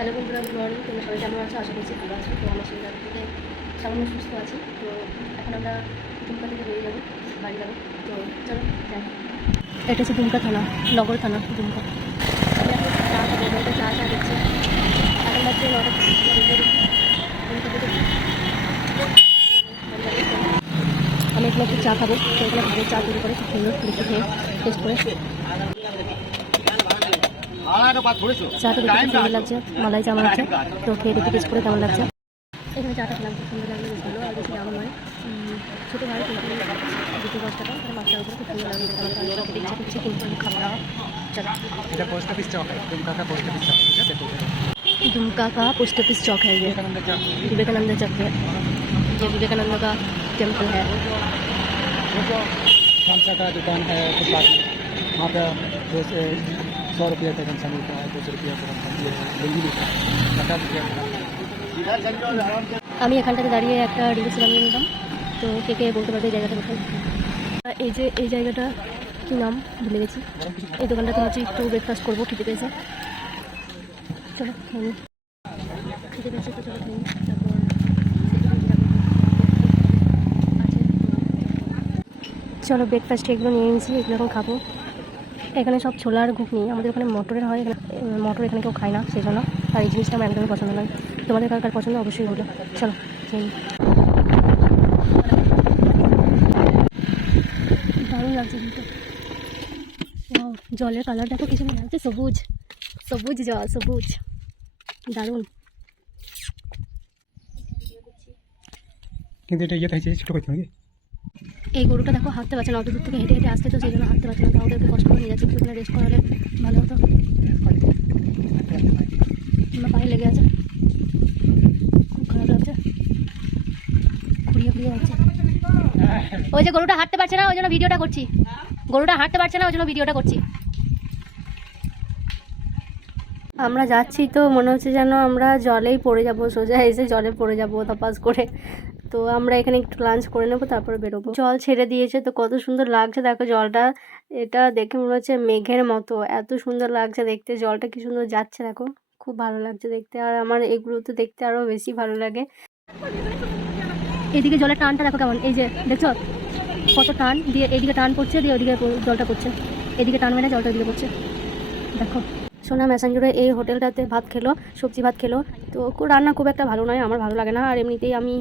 Hello বন্ধুরা good morning তোমরা সবাই কেমন আছো? আশা করছি ভালো আছো। তো আমার আগের থেকে সামান্য সুস্থ আছি, তো এখন আমরা দুমকা থেকে বেরিয়ে যাব, বাড়ি যাব। তো চলো, যাই। এটা হচ্ছে দুমকা থানা, নগর থানা, দুমকা। আমি চা চা চা এখন একটু চা খাব চা তৈরি করে, খুব সুন্দর খেয়ে টেস্ট করে। চাটা দেখতে খুব সুন্দর লাগছে মালাই চা মনে হচ্ছে তো খেয়ে দেখতে টেস্ট করে কেমন লাগছে এখানে চাটা খেলাম খুব সুন্দর লাগলো বেশ ভালো আর বেশি দামও নয় উম, ছোটো ভাই কিন্তু দুটো দশ টাকা তার বাচ্চার উপরে খুব সুন্দর লাগলো দেখতে আমার কাছে খেতে ইচ্ছা করছে কিন্তু আমি খাবো না চলো এটা পোস্ট অফিস चौक है दुमका का पोस्ट ऑफिस चौक ठीक है देखो दुमका का पोस्ट ऑफिस चौक है ये विवेकानंद चौक विवेकानंद चौक है ये विवेकानंद का टेम्पल है खामसा का दुकान है फुटपाथ में वहाँ पे जैसे सौ रुपये का गमछा मिलता है दो सौ रुपये का गमछा ये लुंगी मिलता है पचास रुपये का আমি এখান থেকে দাঁড়িয়ে একটা রিলস বানিয়ে নিলাম তো কে কে বলতে পারবে এই জায়গাটা কোথায় এই যে এই জায়গাটা কী নাম ভুলে গেছি এই দোকানটাতে হচ্ছে একটু ব্রেকফাস্ট করবো খেতে পেয়েছে চলো খেয়ে নিই খেতে পেয়েছে তো চলো খেয়ে নিই তারপর আছে। চলো ব্রেকফাস্ট এগুলো নিয়ে নিয়েছি এগুলো এখন খাবো এখানে সব ছোলার ঘুগনি, আমাদের ওখানে মটরের হয়, এখানে মটর এখানে কেউ খায় না সেই জন্য আর এই জিনিসটা আমার একদমই পছন্দ নয়। তোমাদের কার পছন্দ? অবশ্যই বলো। চলো দারুণ লাগছে কিন্তু। জলের কালার দেখো কিছু হচ্ছে সবুজ সবুজ জল, সবুজ। দারুণ। কিন্তু এটা ইয়ে থাকছে ছোটো করতে হবে এই গরুটা দেখো হাঁটতে পারছে না, অত দূর থেকে হেঁটে হেঁটে আসতে তো, সেই জন্য হাঁটতে পারছে না। তাও ওদেরকে কষ্ট করে নিয়ে যাচ্ছে একটু রেস্ট করালে ভালো হতো। আমার পায়ে লেগে আছে। খুব খারাপ লাগছে। খুঁড়িয়ে খুঁড়িয়ে যাচ্ছে ওই যে গরুটা হাঁটতে পারছে না, ওই জন্য ভিডিওটা করছি। গরুটা হাঁটতে পারছে না, ওই জন্য ভিডিওটা করছি। আমরা যাচ্ছি তো, মনে হচ্ছে যেন আমরা জলেই পড়ে যাব, সোজা এসে জলে পড়ে যাব, তপাস করে। তো আমরা এখানে একটু লাঞ্চ করে নেব, তারপরে বেরোবো। জল ছেড়ে দিয়েছে, তো কত সুন্দর লাগছে। দেখো জলটা, এটা দেখে মনে হচ্ছে মেঘের মতো। এত সুন্দর লাগছে দেখতে, জলটা কি সুন্দর যাচ্ছে দেখো। খুব ভালো লাগছে দেখতে, আর আমার এগুলো তো দেখতে আরও বেশি ভালো লাগে। এদিকে জলের টানটা দেখো কেমন, এই যে দেখছ? কত টান, দিয়ে এদিকে টান পড়ছে, দিয়ে ওদিকে জলটা পড়ছে। এদিকে টান মেরে জলটা এদিকে পড়ছে। দেখো। সোনা ম্যাসাঞ্জুরে এই হোটেলটাতে ভাত খেলো, সবজি ভাত খেলো। তো রান্না খুব একটা ভালো নয়, আমার ভালো লাগে না। আর এমনিতেই আমি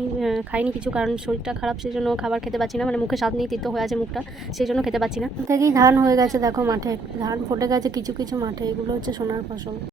খাইনি কিছু, কারণ শরীরটা খারাপ সেই জন্য খাবার খেতে পারছি না। মানে মুখে স্বাদ নিয়ে তিত হয়ে আছে মুখটা সেই জন্য খেতে পারছি না। থেকেই ধান হয়ে গেছে দেখো মাঠে। ধান ফুটে গেছে কিছু কিছু মাঠে। এগুলো হচ্ছে সোনার ফসল।